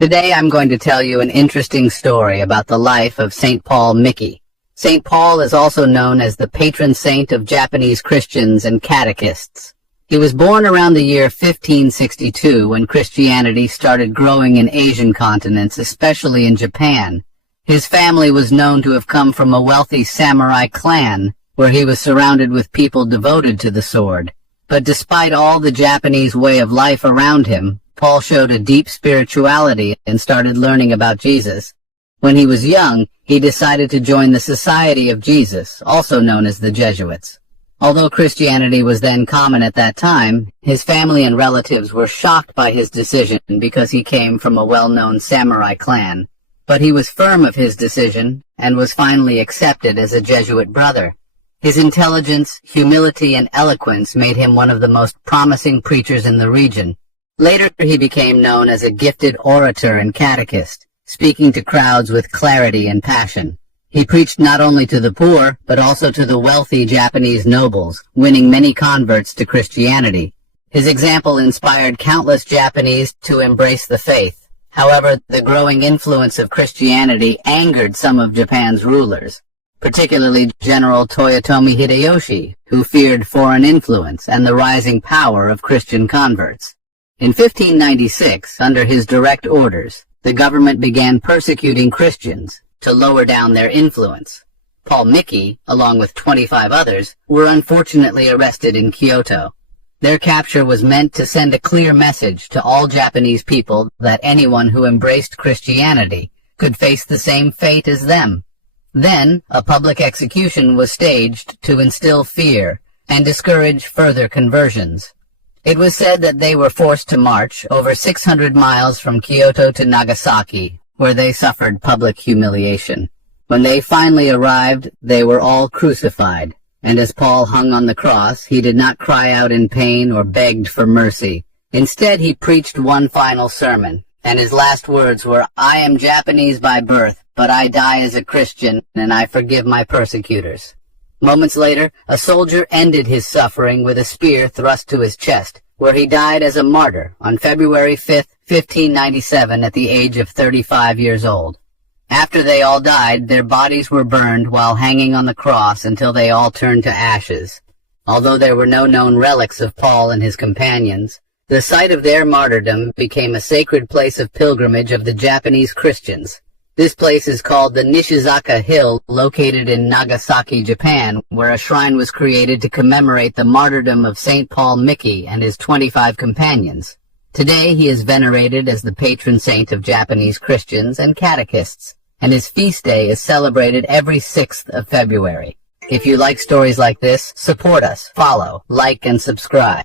Today I'm going to tell you an interesting story about the life of St. Paul Miki. St. Paul is also known as the patron saint of Japanese Christians and catechists. He was born around the year 1562 when Christianity started growing in Asian continents, especially in Japan. His family was known to have come from a wealthy samurai clan where he was surrounded with people devoted to the sword. But despite all the Japanese way of life around him, Paul showed a deep spirituality and started learning about Jesus. When he was young, he decided to join the Society of Jesus, also known as the Jesuits. Although Christianity was then common at that time, his family and relatives were shocked by his decision because he came from a well-known samurai clan. But he was firm of his decision and was finally accepted as a Jesuit brother. His intelligence, humility, and eloquence made him one of the most promising preachers in the region. Later, he became known as a gifted orator and catechist, speaking to crowds with clarity and passion. He preached not only to the poor, but also to the wealthy Japanese nobles, winning many converts to Christianity. His example inspired countless Japanese to embrace the faith. However, the growing influence of Christianity angered some of Japan's rulers, particularly General Toyotomi Hideyoshi, who feared foreign influence and the rising power of Christian converts. In 1596, under his direct orders, the government began persecuting Christians to lower down their influence. Paul Miki, along with 25 others, were unfortunately arrested in Kyoto. Their capture was meant to send a clear message to all Japanese people that anyone who embraced Christianity could face the same fate as them. Then, a public execution was staged to instill fear and discourage further conversions. It was said that they were forced to march over 600 miles from Kyoto to Nagasaki, where they suffered public humiliation. When they finally arrived, they were all crucified, and as Paul hung on the cross, he did not cry out in pain or begged for mercy. Instead, he preached one final sermon, and his last words were, "I am Japanese by birth, but I die as a Christian, and I forgive my persecutors." Moments later, a soldier ended his suffering with a spear thrust to his chest, where he died as a martyr on February 5, 1597, at the age of 35 years old. After they all died, their bodies were burned while hanging on the cross until they all turned to ashes. Although there were no known relics of Paul and his companions, the site of their martyrdom became a sacred place of pilgrimage of the Japanese Christians. This place is called the Nishizaka Hill, located in Nagasaki, Japan, where a shrine was created to commemorate the martyrdom of St. Paul Miki and his 25 companions. Today he is venerated as the patron saint of Japanese Christians and catechists, and his feast day is celebrated every 6th of February. If you like stories like this, support us, follow, like, and subscribe.